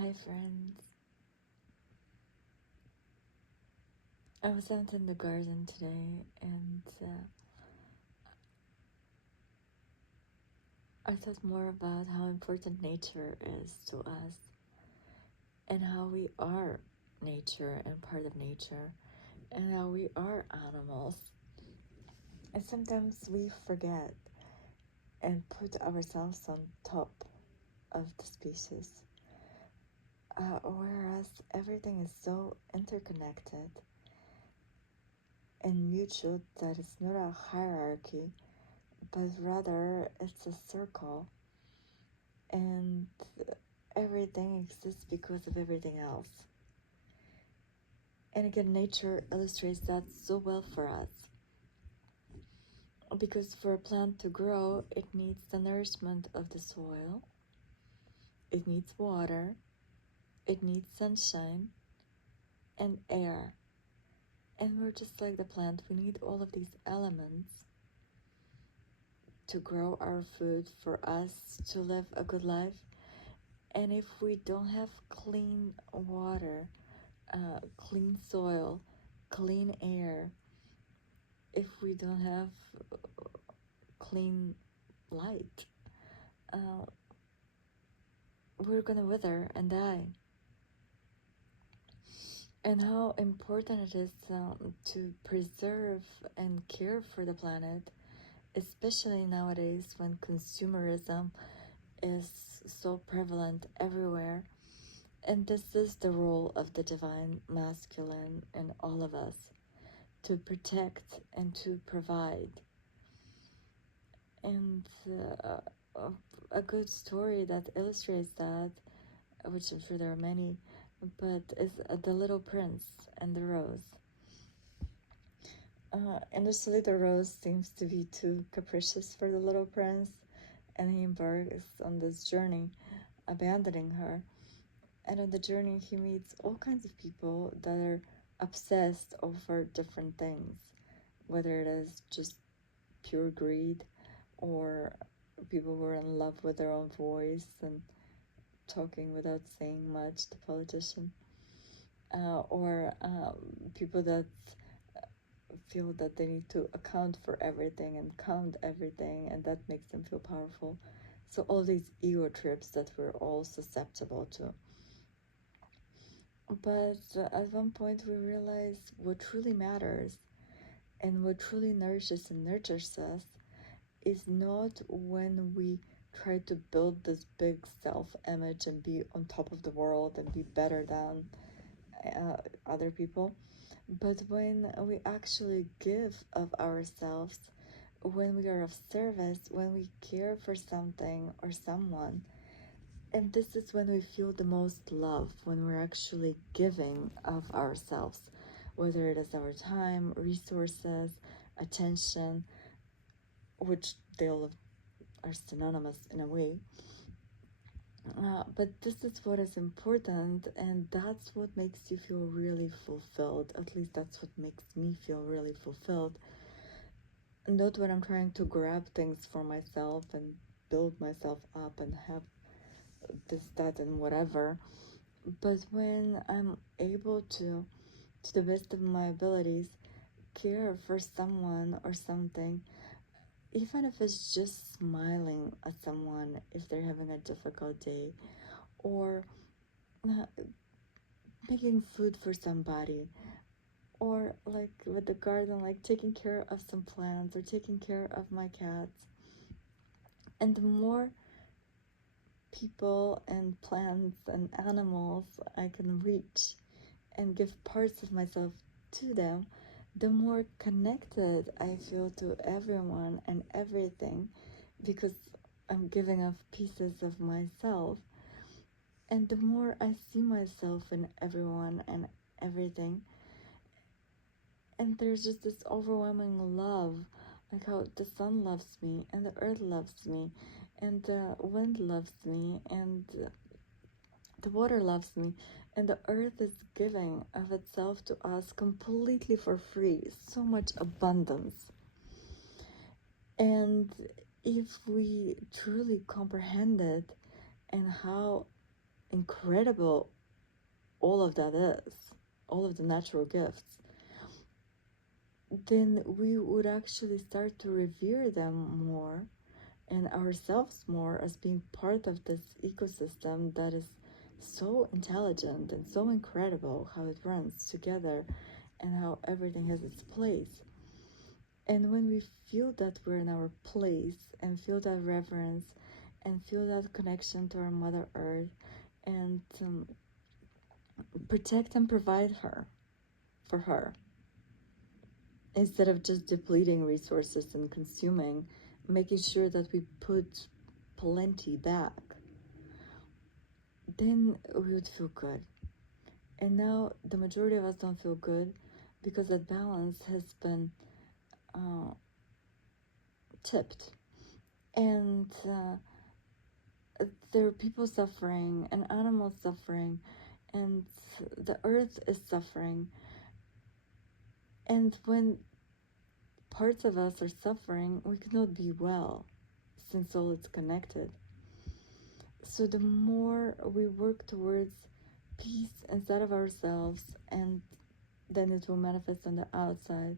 Hi friends. I was out in the garden today and I thought more about how important nature is to us and how we are nature and part of nature and how we are animals. And sometimes we forget and put ourselves on top of the species, whereas everything is so interconnected and mutual that it's not a hierarchy, but rather it's a circle, and everything exists because of everything else. And again, nature illustrates that so well for us. Because for a plant to grow, it needs the nourishment of the soil, it needs water, it needs sunshine, and air. And we're just like the plant, we need all of these elements to grow our food, for us to live a good life. And if we don't have clean water, clean soil, clean air, if we don't have clean light, we're gonna wither and die. And how important it is to preserve and care for the planet, especially nowadays when consumerism is so prevalent everywhere. And this is the role of the divine masculine in all of us, to protect and to provide. And a good story that illustrates that, which I'm sure there are many, but is The Little Prince and the Rose. Initially, the rose seems to be too capricious for the little prince, and he embarks on this journey, abandoning her. And on the journey, he meets all kinds of people that are obsessed over different things, whether it is just pure greed, or people who are in love with their own voice and talking without saying much, the politician, or people that feel that they need to account for everything and count everything, and that makes them feel powerful. So all these ego trips that we're all susceptible to. But at one point we realize what truly matters and what truly nourishes and nurtures us is not when we try to build this big self-image and be on top of the world and be better than other people, but when we actually give of ourselves, when we are of service, when we care for something or someone. And this is when we feel the most love, when we're actually giving of ourselves, whether it is our time, resources, attention, which they all are synonymous in a way. But this is what is important, and that's what makes you feel really fulfilled. At least that's what makes me feel really fulfilled. Not when I'm trying to grab things for myself and build myself up and have this, that, and whatever, but when I'm able to the best of my abilities, care for someone or something, even if it's just smiling at someone if they're having a difficult day, or making food for somebody, or like with the garden, like taking care of some plants or taking care of my cats. And the more people and plants and animals I can reach and give parts of myself to them, the more connected I feel to everyone and everything, because I'm giving up pieces of myself. And the more I see myself in everyone and everything, and there's just this overwhelming love, like how the sun loves me, and the earth loves me, and the wind loves me, and the water loves me, and the earth is giving of itself to us completely for free, so much abundance. And if we truly comprehend it and how incredible all of that is, all of the natural gifts, then we would actually start to revere them more and ourselves more as being part of this ecosystem that is so intelligent and so incredible, how it runs together and how everything has its place. And when we feel that we're in our place and feel that reverence and feel that connection to our Mother Earth and protect and provide for her, instead of just depleting resources and consuming, making sure that we put plenty back, then we would feel good. And now the majority of us don't feel good because that balance has been tipped. And there are people suffering and animals suffering and the earth is suffering. And when parts of us are suffering, we cannot be well, since all is connected. So the more we work towards peace inside of ourselves, and then it will manifest on the outside.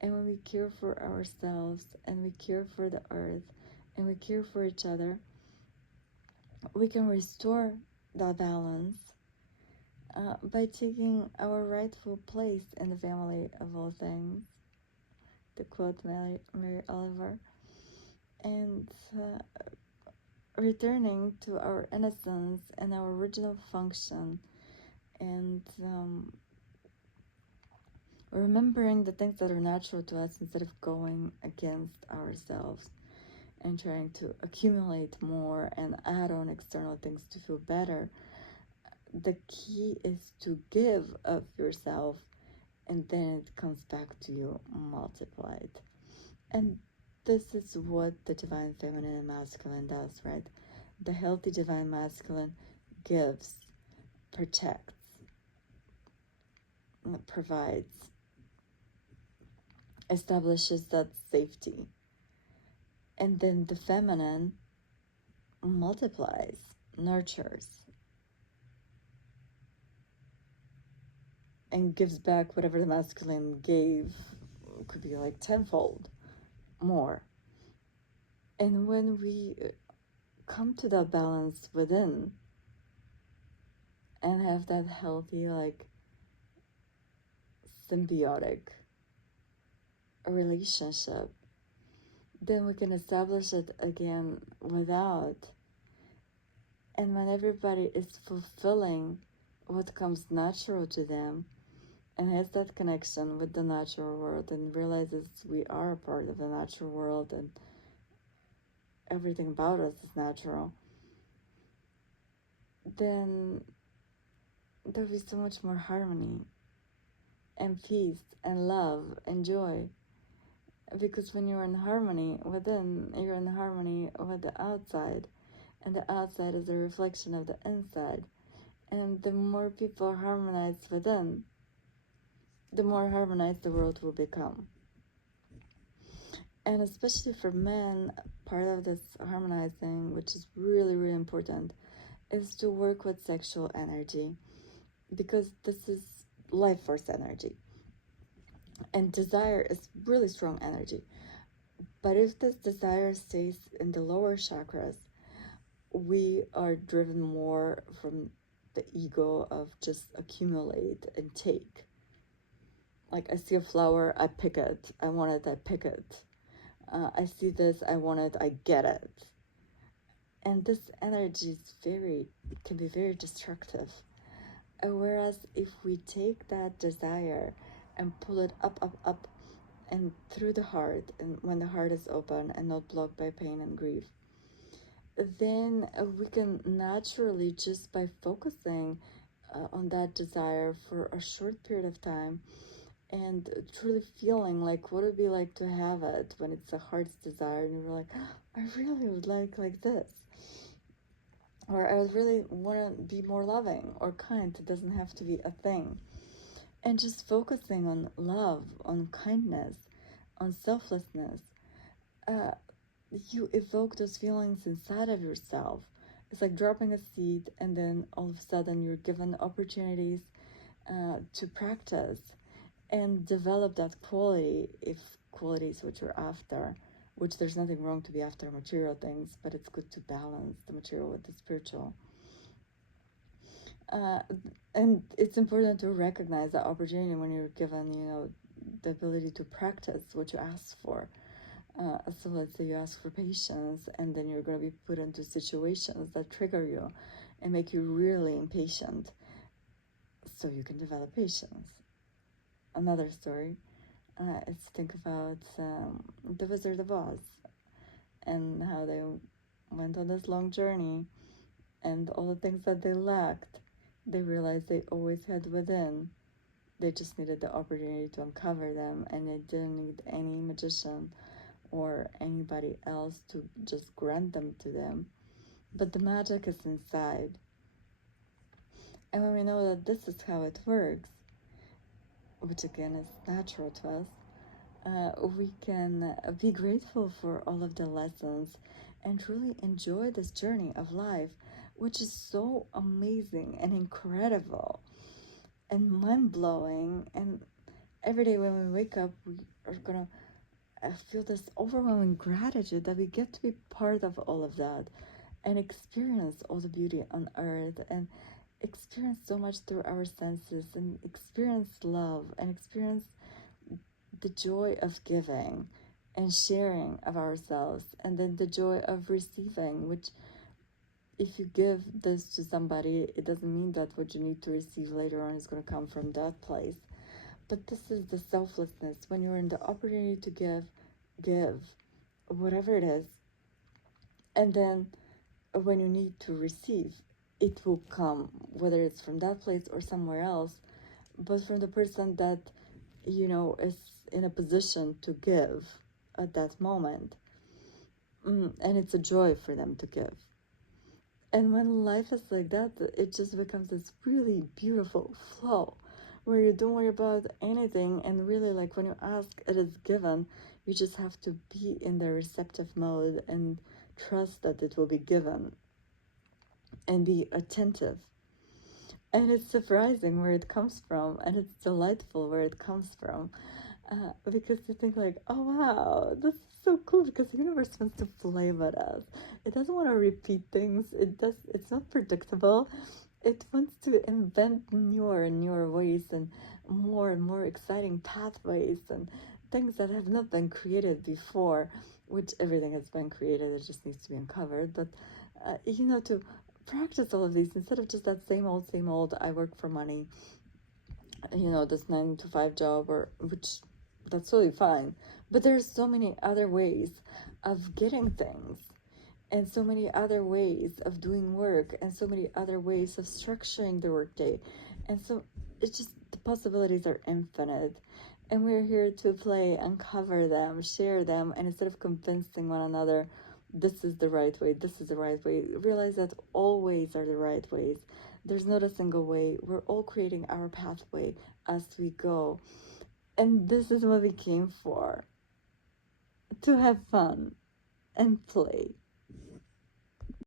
And when we care for ourselves and we care for the earth and we care for each other, we can restore that balance by taking our rightful place in the family of all things, to quote Mary Oliver, and returning to our innocence and our original function, and remembering the things that are natural to us instead of going against ourselves and trying to accumulate more and add on external things to feel better. The key is to give of yourself, and then it comes back to you multiplied. And this is what the divine feminine and masculine does, right? The healthy divine masculine gives, protects, provides, establishes that safety. And then the feminine multiplies, nurtures, and gives back whatever the masculine gave. It could be like tenfold more. And when we come to that balance within and have that healthy, like, symbiotic relationship, then we can establish it again without. And when everybody is fulfilling what comes natural to them and has that connection with the natural world and realizes we are a part of the natural world and everything about us is natural, then there'll be so much more harmony and peace and love and joy. Because when you're in harmony within, you're in harmony with the outside, and the outside is a reflection of the inside. And the more people harmonize within, the more harmonized the world will become. And especially for men, part of this harmonizing, which is really, really important, is to work with sexual energy, because this is life force energy. And desire is really strong energy. But if this desire stays in the lower chakras, we are driven more from the ego of just accumulate and take. Like, I see a flower, I pick it. I want it, I pick it. I see this, I want it, I get it. And this energy can be very destructive. Whereas if we take that desire and pull it up, and through the heart, and when the heart is open and not blocked by pain and grief, then we can naturally, just by focusing on that desire for a short period of time and truly feeling like what it would be like to have it when it's a heart's desire, and you're like, oh, I really would like this, or I really want to be more loving or kind. It doesn't have to be a thing. And just focusing on love, on kindness, on selflessness, you evoke those feelings inside of yourself. It's like dropping a seed, and then all of a sudden you're given opportunities to practice and develop that quality, if quality is what you're after, which there's nothing wrong to be after material things, but it's good to balance the material with the spiritual. Uh, and it's important to recognize that opportunity when you're given, the ability to practice what you ask for. So let's say you ask for patience, and then you're going to be put into situations that trigger you and make you really impatient, so you can develop patience. Another story is think about the Wizard of Oz and how they went on this long journey, and all the things that they lacked, they realized they always had within. They just needed the opportunity to uncover them, and they didn't need any magician or anybody else to just grant them to them. But the magic is inside. And when we know that this is how it works, which again is natural to us, we can be grateful for all of the lessons and truly enjoy this journey of life, which is so amazing and incredible and mind-blowing. And every day when we wake up, we are gonna feel this overwhelming gratitude that we get to be part of all of that and experience all the beauty on earth, and experience so much through our senses, and experience love, and experience the joy of giving and sharing of ourselves, and then the joy of receiving, which if you give this to somebody, it doesn't mean that what you need to receive later on is going to come from that place. But this is the selflessness. When you're in the opportunity to give whatever it is, and then when you need to receive, it will come, whether it's from that place or somewhere else, but from the person that is in a position to give at that moment. And it's a joy for them to give. And when life is like that, it just becomes this really beautiful flow where you don't worry about anything, and really, like, when you ask, it is given. You just have to be in the receptive mode and trust that it will be given, and be attentive. And it's surprising where it comes from, and it's delightful where it comes from, because you think like, oh wow, this is so cool, because the universe wants to play with us. It doesn't want to repeat things. It's not predictable. It wants to invent newer and newer ways, and more exciting pathways, and things that have not been created before, which everything has been created, it just needs to be uncovered. But to practice all of these instead of just that same old I work for money, this 9 to 5 job, or which that's totally fine, but there's so many other ways of getting things, and so many other ways of doing work, and so many other ways of structuring the workday, and so it's just, the possibilities are infinite, and we're here to play, uncover them, share them, and instead of convincing one another this is the right way, realize that all ways are the right ways. There's not a single way. We're all creating our pathway as we go. And this is what we came for, to have fun and play.